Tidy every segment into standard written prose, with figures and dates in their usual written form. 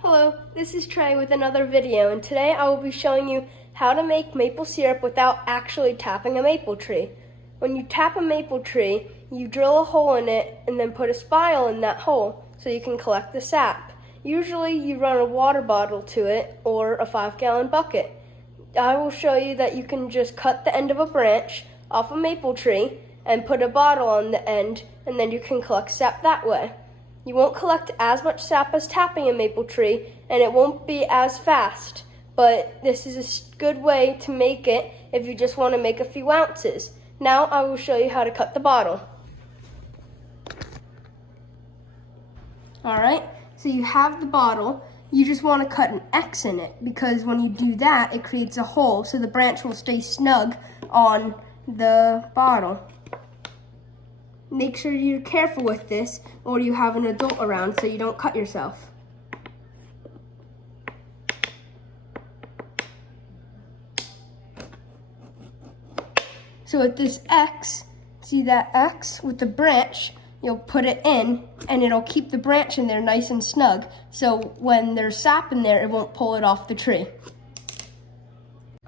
Hello, this is Trey with another video, and today I will be showing you how to make maple syrup without actually tapping a maple tree. When you tap a maple tree, you drill a hole in it and then put a spile in that hole so you can collect the sap. Usually you run a water bottle to it or a 5-gallon bucket. I will show you that you can just cut the end of a branch off a maple tree and put a bottle on the end, and then you can collect sap that way. You won't collect as much sap as tapping a maple tree, and it won't be as fast, but this is a good way to make it if you just want to make a few ounces. Now I will show you how to cut the bottle. Alright, so you have the bottle. You just want to cut an X in it, because when you do that, it creates a hole so the branch will stay snug on the bottle. Make sure you're careful with this, or you have an adult around so you don't cut yourself. So with this X, see that X with the branch, you'll put it in and it'll keep the branch in there nice and snug, so when there's sap in there, it won't pull it off the tree.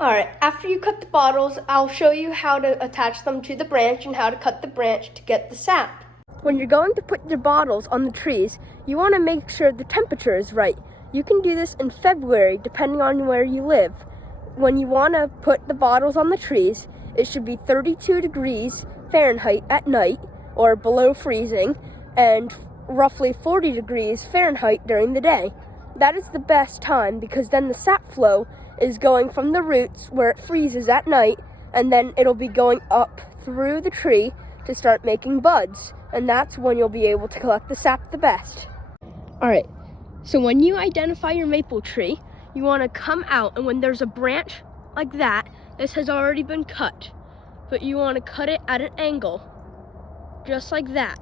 Alright, after you cut the bottles, I'll show you how to attach them to the branch and how to cut the branch to get the sap. When you're going to put your bottles on the trees, you want to make sure the temperature is right. You can do this in February, depending on where you live. When you want to put the bottles on the trees, it should be 32 degrees Fahrenheit at night, or below freezing, and roughly 40 degrees Fahrenheit during the day. That is the best time, because then the sap flow is going from the roots where it freezes at night, and then it'll be going up through the tree to start making buds, and that's when you'll be able to collect the sap the best. Alright, so when you identify your maple tree, you want to come out, and when there's a branch like that, this has already been cut, but you want to cut it at an angle, just like that.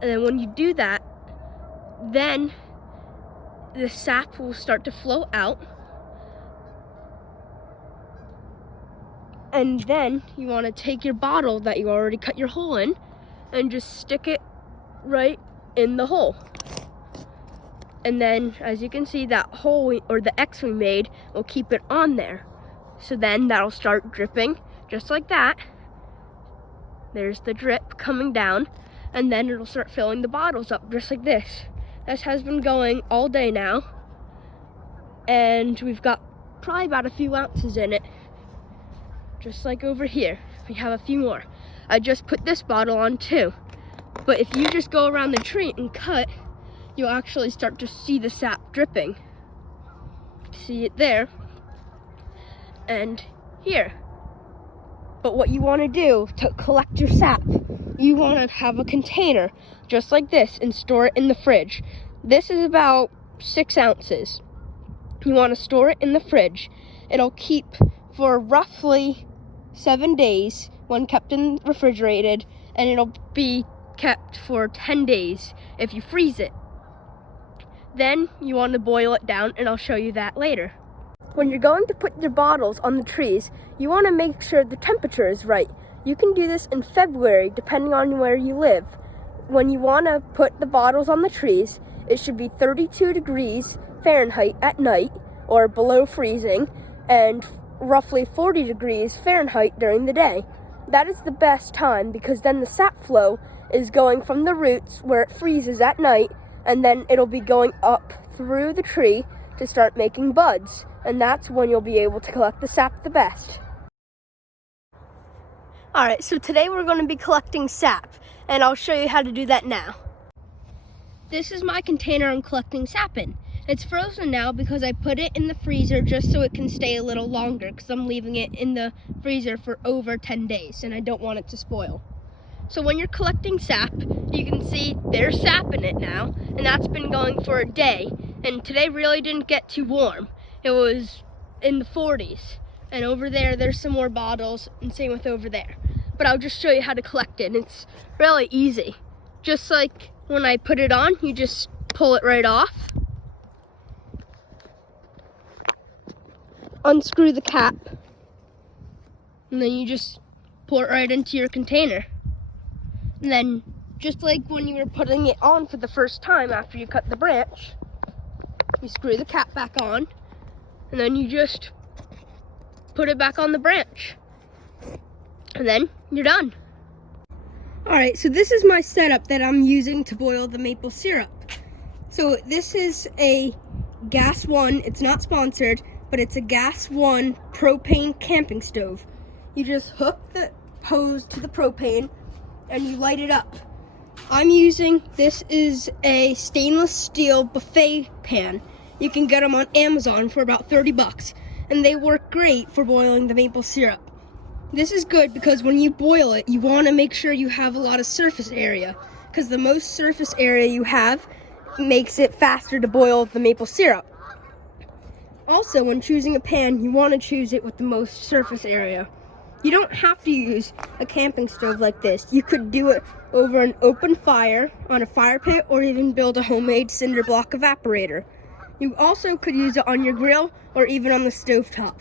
And then when you do that, then the sap will start to flow out. And then you want to take your bottle that you already cut your hole in and just stick it right in the hole. And then, as you can see, that hole, or the X we made, will keep it on there. So then that'll start dripping just like that. There's the drip coming down, and then it'll start filling the bottles up just like this. This has been going all day now, and we've got probably about a few ounces in it. Just like over here, we have a few more. I just put this bottle on too. But if you just go around the tree and cut, you'll actually start to see the sap dripping. See it there and here. But what you want to do to collect your sap, you want to have a container just like this and store it in the fridge. This is about 6 ounces. You want to store it in the fridge. It'll keep for roughly 7 days when kept in refrigerated, and it'll be kept for 10 days if you freeze it. Then you want to boil it down, and I'll show you that later. When you're going to put your bottles on the trees, you want to make sure the temperature is right. You can do this in February, depending on where you live. When you want to put the bottles on the trees, it should be 32 degrees Fahrenheit at night, or below freezing, and roughly 40 degrees Fahrenheit during the day. That is the best time, because then the sap flow is going from the roots where it freezes at night, and then it'll be going up through the tree to start making buds, and that's when you'll be able to collect the sap the best. Alright, so today we're going to be collecting sap, and I'll show you how to do that now. This is my container I'm collecting sap in. It's frozen now because I put it in the freezer just so it can stay a little longer, because I'm leaving it in the freezer for over 10 days and I don't want it to spoil. So when you're collecting sap, you can see there's sap in it now, and that's been going for a day, and today really didn't get too warm. It was in the 40s, and over there's some more bottles, and same with over there. But I'll just show you how to collect it, and it's really easy. Just like when I put it on, you just pull it right off. Unscrew the cap, and then you just pour it right into your container. And then, just like when you were putting it on for the first time after you cut the branch, you screw the cap back on, and then you just put it back on the branch. And then you're done. All right, so this is my setup that I'm using to boil the maple syrup. So this is a Gas One. It's not sponsored, but it's a Gas One propane camping stove. You just hook the hose to the propane and you light it up. I'm using, this is a stainless steel buffet pan. You can get them on Amazon for about 30 bucks, and they work great for boiling the maple syrup. This is good because when you boil it, you want to make sure you have a lot of surface area, because the most surface area you have makes it faster to boil the maple syrup. Also, when choosing a pan, you want to choose it with the most surface area. You don't have to use a camping stove like this. You could do it over an open fire, on a fire pit, or even build a homemade cinder block evaporator. You also could use it on your grill or even on the stovetop.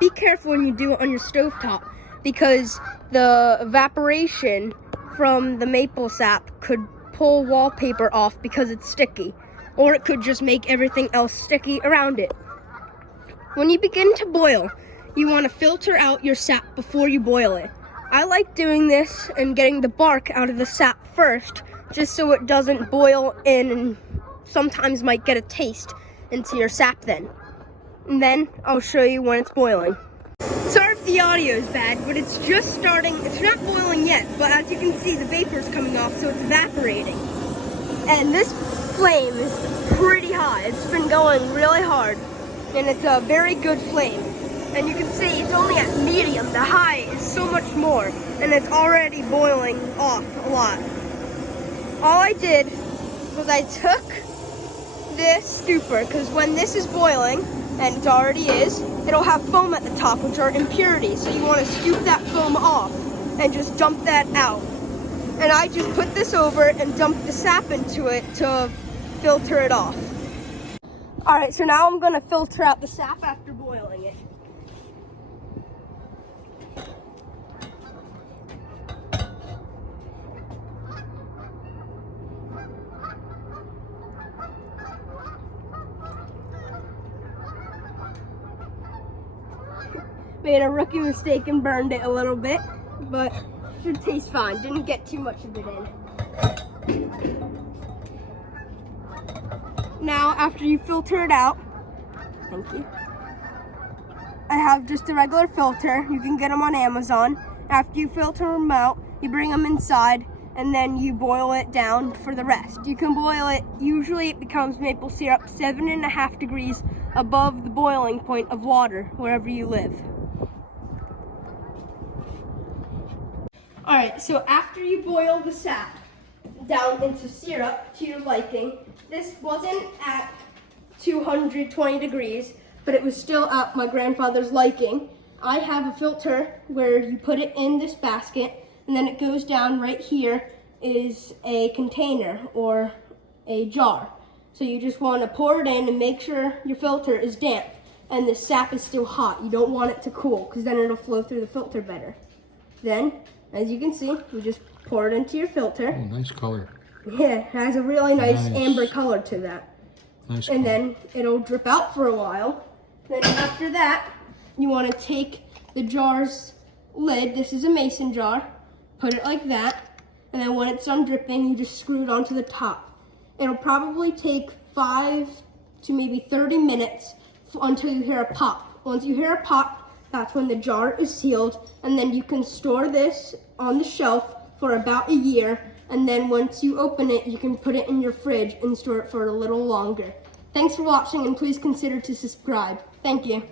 Be careful when you do it on your stovetop, because the evaporation from the maple sap could pull wallpaper off because it's sticky, or it could just make everything else sticky around it. When you begin to boil, you want to filter out your sap before you boil it. I like doing this and getting the bark out of the sap first, just so it doesn't boil in and sometimes might get a taste into your sap then. And then I'll show you when it's boiling. Sorry if the audio is bad, but it's just starting. It's not boiling yet, but as you can see, the vapor's coming off, so it's evaporating. And this flame is pretty high. It's been going really hard, and it's a very good flame. And you can see it's only at medium. The high is so much more, and it's already boiling off a lot. All I did was I took this stupor, because when this is boiling, and it already is, it'll have foam at the top, which are impurities. So you want to scoop that foam off and just dump that out. And I just put this over and dump the sap into it to filter it off. All right, so now I'm going to filter out the sap after boiling it. Made a rookie mistake and burned it a little bit, but should taste fine. Didn't get too much of it in. Now, after you filter it out, thank you. I have just a regular filter. You can get them on Amazon. After you filter them out, you bring them inside, and then you boil it down for the rest. You can boil it, usually it becomes maple syrup 7.5 degrees above the boiling point of water, wherever you live. All right, so after you boil the sap down into syrup to your liking, this wasn't at 220 degrees, but it was still at my grandfather's liking. I have a filter where you put it in this basket, and then it goes down right here is a container or a jar. So you just want to pour it in and make sure your filter is damp and the sap is still hot. You don't want it to cool, because then it'll flow through the filter better. Then, as you can see, you just pour it into your filter. Oh, nice color. Yeah, it has a really nice amber color to that. Nice and color. Then it'll drip out for a while. Then after that, you want to take the jar's lid, this is a mason jar, put it like that, and then when it's done dripping, you just screw it onto the top. It'll probably take 5 to maybe 30 minutes until you hear a pop. Once you hear a pop, that's when the jar is sealed, and then you can store this on the shelf for about a year, and then once you open it, you can put it in your fridge and store it for a little longer. Thanks for watching, and please consider to subscribe. Thank you.